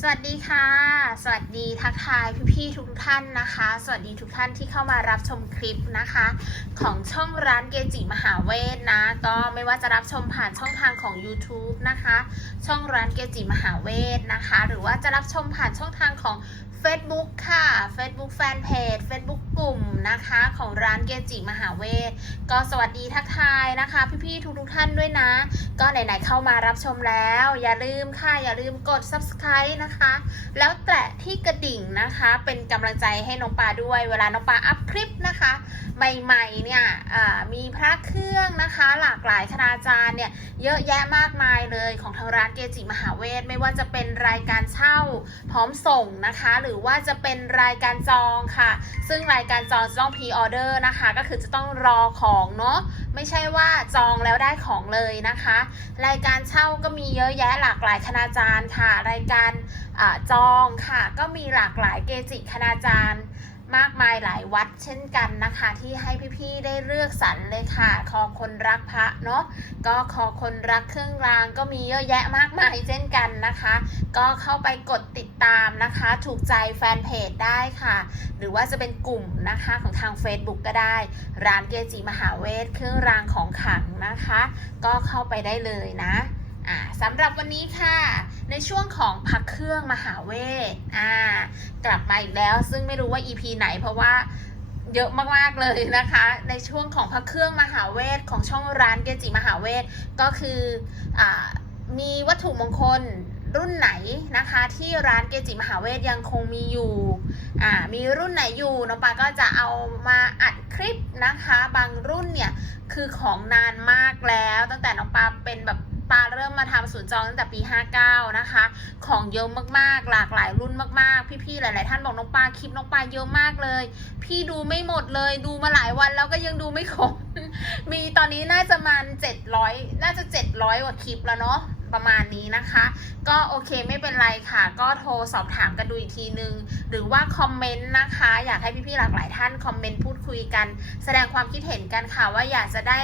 สวัสดีค่ะ สวัสดีทักทายพี่ๆทุกท่านนะคะ สวัสดีทุกท่านที่เข้ามารับชมคลิปนะคะ ของช่องร้านเกจิมหาเวทนะ ก็ไม่ว่าจะรับชมผ่านช่องทางของ YouTube นะคะ ช่องร้านเกจิมหาเวทนะคะ หรือว่าจะรับชมผ่านช่องทางของ Facebook ค่ะ Facebook Fanpage Facebook กลุ่ม นะคะของร้านเกจิมหาเวทก็สวัสดีทักทายนะคะ พี่ๆทุกๆท่านด้วยนะ ก็ไหนๆเข้ามารับชมแล้ว อย่าลืมค่ะอย่าลืมกด subscribe นะคะ แล้วแตะที่กระดิ่งนะคะ เป็นกำลังใจให้น้องปลาด้วย เวลาน้องปลาอัพคลิปนะคะใหม่ๆเนี่ยมีพระเครื่องนะคะ หลากหลายคณาจารย์เนี่ยเยอะแยะมากมายเลยของทางร้านเกจิมหาเวทไม่ว่าจะเป็นรายการเช่าพร้อมส่งนะคะ หรือว่าจะเป็นรายการจองค่ะ ซึ่งรายการจองจะต้องพรีออเดอร์นะคะ ก็คือจะต้องรอของเนาะไม่ใช่ว่าจองแล้วได้ของเลยนะคะ รายการเช่าก็มีเยอะแยะหลากหลายคณาจารย์ค่ะ รายการอจองค่ะ ก็มีหลากหลายเกจิคณาจารย์ มากมายหลายวัดเช่นกันนะคะ ที่ให้พี่ๆได้เลือกสรรเลยค่ะ คอคนรักพระเนาะก็คอคนรักเครื่องรางก็มีเยอะแยะมากมายเช่นกันนะคะ ก็เข้าไปกดติดตามนะคะ ถูกใจแฟนเพจได้ค่ะ หรือว่าจะเป็นกลุ่มนะคะของทาง Facebook ก็ได้ ร้านเกจิมหาเวทเครื่องรางของขลังนะคะ ก็เข้าไปได้เลยนะอ่าสำหรับวันนี้ค่ะ ในช่วงของพักเครื่องมหาเวทอ่ากลับมาอีกแล้ว ซึ่งไม่รู้ว่า EP ไหนเพราะว่าเยอะมากๆเลยนะคะ ในช่วงของพระเครื่องมหาเวทของช่องร้านเกจิมหาเวทก็คืออ่ามีวัตถุมงคลรุ่นไหนนะคะ ที่ร้านเกจิมหาเวทยังคงมีอยู่อ่ามีรุ่นไหนอยู่น้องปาก็จะเอามาอัดคลิปนะคะ บางรุ่นเนี่ยคือของนานมากแล้ว ตั้งแต่น้องปาเป็นแบบ ปาเริ่มมาทำศูนย์จองตั้งแต่ปี 59 นะคะ ของเยอะมากๆ หลากหลายรุ่นมากๆ พี่ๆ หลายๆ ท่านบอกน้องปาคลิปน้องปาเยอะมากเลย พี่ดูไม่หมดเลย ดูมาหลายวันแล้วก็ยังดูไม่ครบ มีตอนนี้น่าจะประมาณ700 น่าจะ 700 กว่าคลิปแล้วเนาะประมาณนี้นะคะ ก็โอเคไม่เป็นไรค่ะ ก็โทรสอบถามกันดูอีกทีนึง หรือว่าคอมเมนต์นะคะ อยากให้พี่ๆ หลากหลายท่านคอมเมนต์พูดคุยกัน แสดงความคิดเห็นกันค่ะว่าอยากจะได้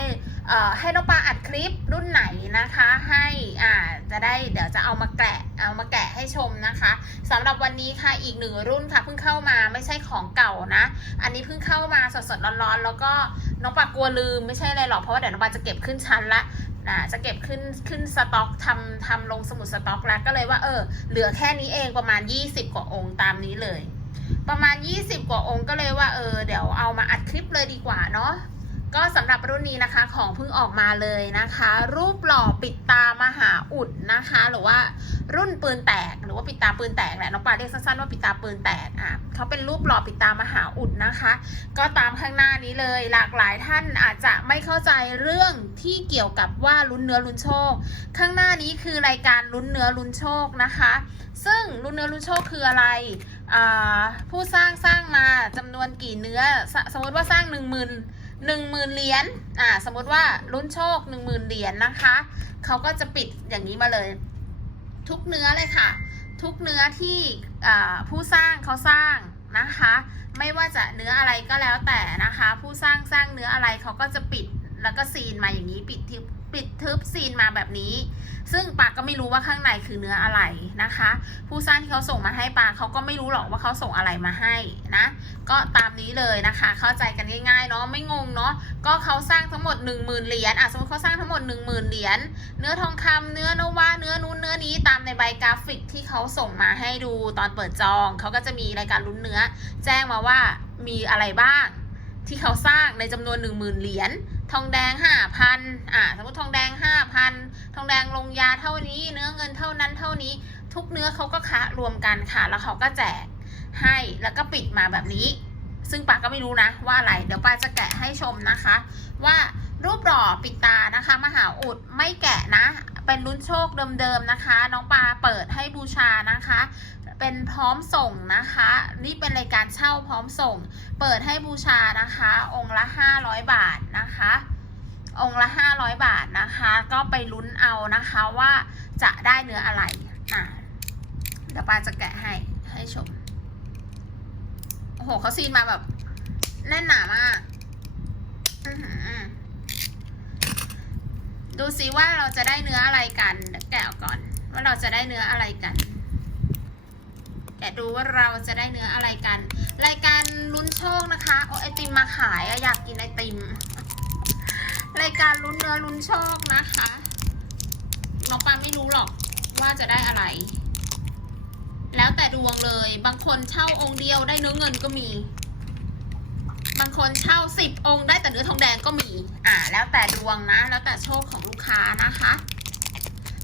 ให้น้องปาอัดคลิปรุ่นไหนนะคะ ให้อ่าจะได้เดี๋ยวจะเอามาแกะเอามาแกะให้ชมนะคะสำหรับวันนี้ค่ะอีกหนึ่งรุ่นค่ะเพิ่งเข้ามาไม่ใช่ของเก่านะ อันนี้เพิ่งเข้ามาสดๆร้อนๆ แล้วก็น้องปากลัวลืมไม่ใช่อะไรหรอกเพราะว่าเดี๋ยวน้องปาจะเก็บขึ้นชั้นละนะจะเก็บขึ้นขึ้นสต็อกทำทำลงสมุดสต็อกแล้วก็เลยว่าเออเหลือแค่นี้เองประมาณ 20 กว่าองค์ตามนี้เลย ประมาณ 20 กว่าองค์ก็เลยว่าเออเดี๋ยวเอามาอัดคลิปเลยดีกว่าเนาะ ก็สำหรับรุ่นนี้นะคะของเพิ่งออกมาเลยนะคะ รูปหล่อปิดตามหาอุดนะคะ หรือว่ารุ่นปืนแตกหรือว่าปิดตาปืนแตกแหละน้องปลาเรียกสั้นๆว่าปิดตาปืนแตกอะเขาเป็นรูปหล่อปิดตามหาอุดนะคะ ก็ตามข้างหน้านี้เลย หลากหลายท่านอาจจะไม่เข้าใจเรื่องที่เกี่ยวกับว่าลุ้นเนื้อลุ้นโชค ข้างหน้านี้คือรายการลุ้นเนื้อลุ้นโชคนะคะ ซึ่งลุ้นเนื้อลุ้นโชคคืออะไรผู้สร้างสร้างมาจำนวนกี่เนื้อสสมมติว่าสร้างหนึ่งหมื่น หนึ่งหมื่นเหรียญอ่าสมมติว่าลุ้นโชคหนึ่งหมื่นเหรียญนะคะเขาก็จะปิดอย่างนี้มาเลย ทุกเนื้อเลยค่ะ ทุกเนื้อที่ผู้สร้างเขาสร้างนะคะ ไม่ว่าจะเนื้ออะไรก็แล้วแต่นะคะ ผู้สร้างสร้างเนื้ออะไรเขาก็จะปิดแล้วก็ซีนมาอย่างนี้ปิดทึบปิดทึบซีนมาแบบนี้ ซึ่งปาก็ไม่รู้ว่าข้างในคือเนื้ออะไรนะคะ ผู้สร้างที่เขาส่งมาให้ปาเขาก็ไม่รู้หรอกว่าเขาส่งอะไรมาให้นะ ก็ตามนี้เลยนะคะ เข้าใจกันง่ายๆเนาะไม่งง เนาะก็เขาสร้างทั้งหมด 1 0,000เหรียญอะสมมติเขาสร้างทั้งหมด 1 0,000เหรียญเนื้อทองคำเนื้อนวาเนื้อนู้นเนื้อนี้ตามในใบกราฟิกที่เขาส่งมาให้ดูตอนเปิดจองเขาก็จะมีรายการลุ้นเนื้อ แจ้งมาว่ามีอะไรบ้างที่เขาสร้างในจำนวน 1 0,000เหรียญทองแดง 5,000อ่าสมมติทองแดง 5,000 ทองแดงลงยาเท่านี้เนื้อเงินเท่านั้นเท่านี้ ทุกเนื้อเขาก็คะรวมกันค่ะ แล้วเขาก็แจกให้แล้วก็ปิดมาแบบนี้ ซึ่งปาก็ไม่รู้นะว่าอะไร เดี๋ยวปาจะแกะให้ชมนะคะ ว่ารูปหล่อปิดตานะคะ มหาอุดไม่แกะนะ เป็นลุ้นโชคเดิมๆนะคะ น้องปาเปิดให้บูชานะคะ เป็นพร้อมส่งนะคะ นี่เป็นรายการเช่าพร้อมส่ง เปิดให้บูชานะคะ องค์ละ 500 บาทนะคะ องค์ละ 500 บาทนะคะ ก็ไปลุ้นเอานะคะว่าจะได้เนื้ออะไรอะเดี๋ยวปาจะแกะให้ให้ชม โอ้โหเขาซีนมาแบบ แน่นหนามากดูซิว่าเราจะได้เนื้ออะไรกันแกะออกก่อน ว่าเราจะได้เนื้ออะไรกัน แกะดูว่าเราจะได้เนื้ออะไรกัน รายการลุ้นโชคนะคะโอ้ไอติมมาขายอะอยากกินไอติม รายการลุ้นเนื้อลุ้นโชคนะคะน้องปาไม่รู้หรอกว่าจะได้อะไร แล้วแต่ดวงเลย บางคนเช่าองค์เดียวได้เนื้อเงินก็มี บางคนเช่าสิบองค์ได้แต่เนื้อทองแดงก็มี อ่า แล้วแต่ดวงนะ แล้วแต่โชคของลูกค้านะคะ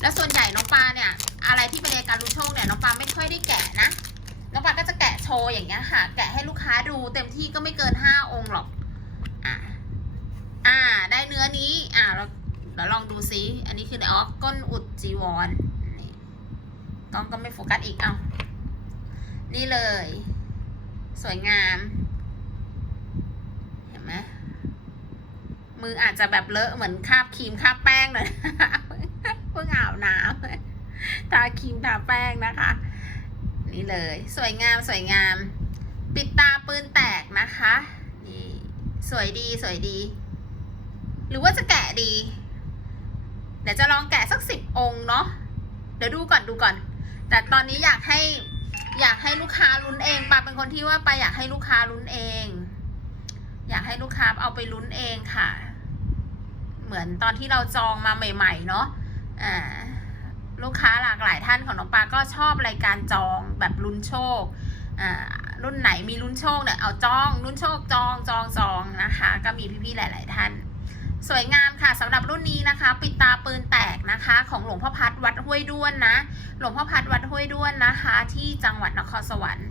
แล้วส่วนใหญ่น้องปลาเนี่ย อะไรที่เป็นรายการลุ้โชคเนี่ยน้องปลาไม่ค่อยได้แกะนะ น้องปลาก็จะแกะโชว์อย่างเงี้ยค่ะ แกะให้ลูกค้าดูเต็มที่ก็ไม่เกินห้าองค์หรอก อ่า อ่า ได้เนื้อนี้ อ่าเราเราลองดูซิ อันนี้คืออ๋อก้นอุดจีวรนี่กล้องก็ไม่โฟกัสอีก เอ้า นี่เลย สวยงาม เห็นไหมมืออาจจะแบบเลอะเหมือนคาบครีมคาบแป้งเลยเพิ่งอาบน้ำทาครีมทาแป้งนะคะ นี่เลย สวยงามสวยงาม ปิดตาปืนแตกนะคะนี่สวยดีสวยดี หรือว่าจะแกะดี เดี๋ยวจะลองแกะสักสิบองค์เนาะเดี๋ยวดูก่อนดูก่อน แต่ตอนนี้อยากให้ อยากให้ลูกค้าลุ้นเองปาเป็นคนที่ว่าปาอยากให้ลูกค้าลุ้นเอง อยากให้ลูกค้าเอาไปลุ้นเองค่ะ เหมือนตอนที่เราจองมาใหม่ ๆ เนาะอ่าลูกค้าหลากหลายท่านของน้องปาก็ชอบรายการจองแบบลุ้นโชคอ่ารุ่นไหนมีลุ้นโชคเนี่ยเอาจองลุ้นโชคจองจองจองนะคะ ก็มีพี่ๆหลาย ๆ ท่าน สวยงามค่ะสำหรับรุ่นนี้นะคะ ปิดตาปืนแตก ของหลวงพ่อพัดวัดห้วยด้วนนะ หลวงพ่อพัดวัดห้วยด้วนนะคะ ที่จังหวัดนครสวรรค์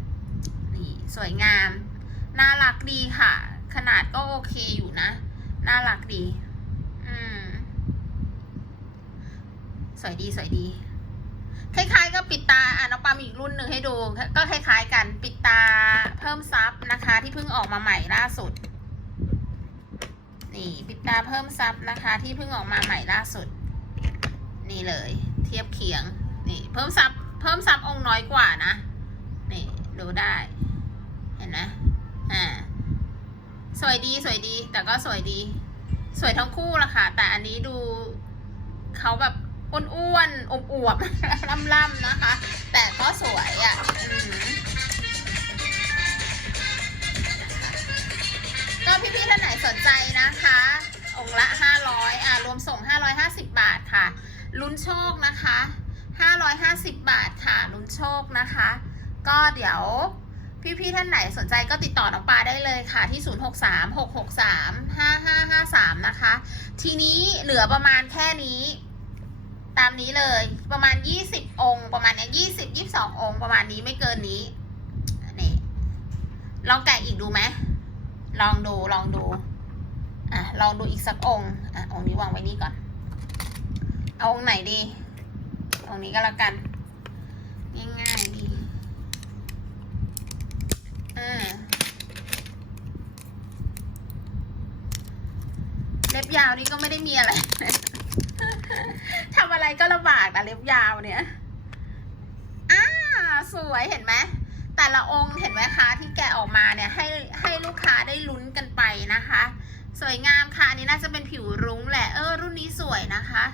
นี่สวยงาม น่ารักดีค่ะ ขนาดก็โอเคอยู่นะ น่ารักดี อืม สวยดีสวยดีคล้ายๆกับปิดตาอะน้องปามีอีกรุ่นหนึ่งให้ดู ก็คล้ายๆกันปิดตาเพิ่มซับนะคะ ที่เพิ่งออกมาใหม่ล่าสุด นี่ปิดตาเพิ่มซับนะคะ ที่เพิ่งออกมาใหม่ล่าสุด นี่เลย เทียบเคียง นี่ เพิ่มซับเพิ่มซับองค์น้อยกว่านะ นี่ ดูได้ เห็นไหมอ่า สวยดีสวยดี แต่ก็สวยดี สวยทั้งคู่ละค่ะ แต่อันนี้ดูเขาแบบอ้วนๆอวบๆล่ำๆนะคะ แต่ก็สวยอะ่ะก็พี่ๆท่านไหนสนใจนะคะ องค์ละ 500 อ่ารวมส่ง 550 บาทค่ะ ลุ้นโชคนะคะ 550 บาทค่ะลุ้นโชคนะคะ ก็เดี๋ยวพี่ๆท่านไหนสนใจก็ติดต่อน้องปาได้เลยค่ะที่ 0636635553 นะคะ ทีนี้เหลือประมาณแค่นี้ ตามนี้เลยประมาณ 20 องค์ ประมาณเนี้ย20 22องค์ ประมาณนี้ไม่เกินนี้นี่ลองแกะอีกดูไหมลองดูลองดูอะลองดูอีกสักองค์อะองค์นี้วางไว้นี่ก่อน เอาองไหนดีองนี้ก็แล้วกัน ง่ายๆดีอ่าเล็บยาวนี่ก็ไม่ได้มีอะไร ทำอะไรก็ลำบากนะเล็บยาวเนี่ยอ่าสวยเห็นไหมแต่ละองค์เห็นไหมคะที่แกะออกมาเนี่ยให้ให้ลูกค้าได้ลุ้นกันไปนะคะ สวยงามค่ะอันนี้น่าจะเป็นผิวรุ้งแหละเออรุ่นนี้สวยนะคะ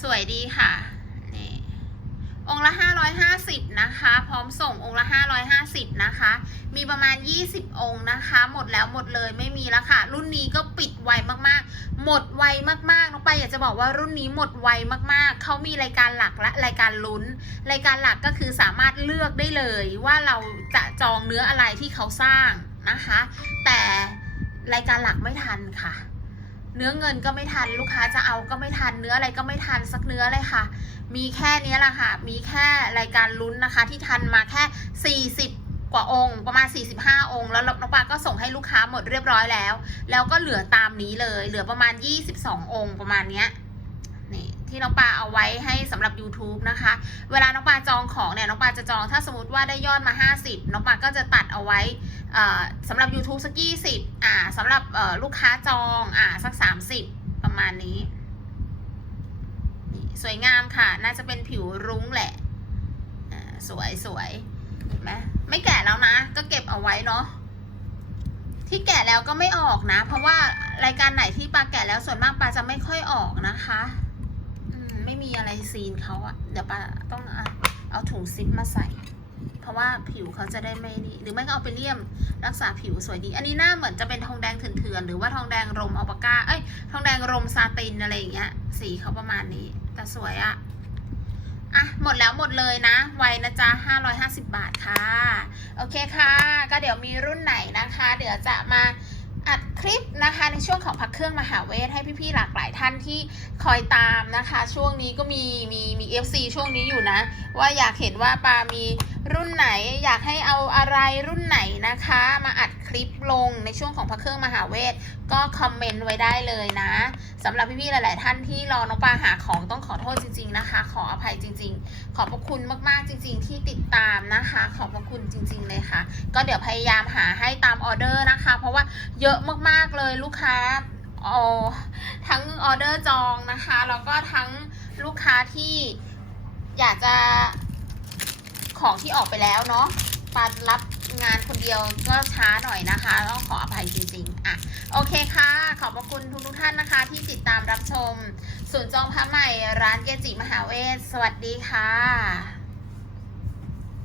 สวยดีค่ะ นี่ องค์ละ550นะคะ พร้อมส่งองค์ละ550นะคะ มีประมาณ20องค์นะคะ หมดแล้วหมดเลยไม่มีแล้วค่ะ รุ่นนี้ก็ปิดไวมากๆ หมดไวมากๆ น้องไปอยากจะบอกว่ารุ่นนี้หมดไวมากๆ เขามีรายการหลักและรายการลุ้น รายการหลักก็คือสามารถเลือกได้เลยว่าเราจะจองเนื้ออะไรที่เขาสร้างนะคะ แต่รายการหลักไม่ทันค่ะ เนื้อเงินก็ไม่ทันลูกค้าจะเอาก็ไม่ทันเนื้ออะไรก็ไม่ทันสักเนื้อเลยค่ะ มีแค่นี้แหละค่ะ มีแค่รายการลุ้นนะคะ ที่ทันมาแค่ 40 กว่าองค์ ประมาณ 45 องค์ แล้วน้องปาก็ส่งให้ลูกค้าหมดเรียบร้อยแล้ว แล้วก็เหลือตามนี้เลย เหลือประมาณ 22 องค์ประมาณเนี้ย ที่น้องปลาเอาไว้ให้สำหรับ YouTube นะคะ เวลาน้องปลาจองของเนี่ยน้องปลาจะจองถ้าสมมติว่าได้ยอดมา 50 น้องปลาก็จะตัดเอาไว้สำหรับ YouTube สัก20อ่าสำหรับลูกค้าจองอ่าสัก 30 ประมาณนี้ สวยงามค่ะ น่าจะเป็นผิวรุ้งแหละสวยสวยเห็นไหมไม่แก่แล้วนะ ก็เก็บเอาไว้เนาะที่แก่แล้วก็ไม่ออกนะ เพราะว่ารายการไหนที่ปลาแก่แล้วส่วนมากปลาจะไม่ค่อยออกนะคะ มีอะไรซีนเขาอะเดี๋ยวปลาต้องเอาถุงซิปมาใส่ เพราะว่าผิวเขาจะได้ไม่นี่หรือไม่ก็เอาไปเลี่ยมรักษาผิวสวยดี อันนี้หน้าเหมือนจะเป็นทองแดงเถื่อนๆหรือว่าทองแดงรมอัลปาก้าเอ้ยทองแดงรมซาตินอะไรอย่างเงี้ย สีเขาประมาณนี้ แต่สวยอะอะหมดแล้วหมดเลยนะ ไวนะจ๊ะ550 บาทค่ะ โอเคค่ะ ก็เดี๋ยวมีรุ่นไหนนะคะ เดี๋ยวจะมา อัดคลิปนะคะในช่วงของพักเครื่องมหาเวทให้พี่ๆหลากหลายท่านที่คอยตามนะคะ ช่วงนี้ก็มีมีมีเอฟซีช่วงนี้อยู่นะ ว่าอยากเห็นว่าปามี รุ่นไหนอยากให้เอาอะไรรุ่นไหนนะคะ มาอัดคลิปลงในช่วงของพระเครื่องมหาเวท ก็คอมเมนต์ไว้ได้เลยนะสำหรับพี่ๆหลาย ๆ ท่านที่รอน้องปลาหาของต้องขอโทษจริง ๆนะคะ ขออภัยจริง ๆ ขอบพระคุณมากๆจริง ๆ ที่ติดตามนะคะ ขอบพระคุณจริง ๆ เลยค่ะ ก็เดี๋ยวพยายามหาให้ตามออเดอร์นะคะ เพราะว่าเยอะมากๆเลยลูกค้าออทั้งออเดอร์จองนะคะแล้วก็ทั้งลูกค้าที่อยากจะ ของที่ออกไปแล้วเนาะปารับงานคนเดียวก็ช้าหน่อยนะคะต้องขออภัยจริงๆ อะ โอเคค่ะ ขอบพระคุณทุกๆท่านนะคะ ที่ติดตามรับชม ศูนย์จองพระใหม่ร้านเกจิมหาเวสสวัสดีค่ะ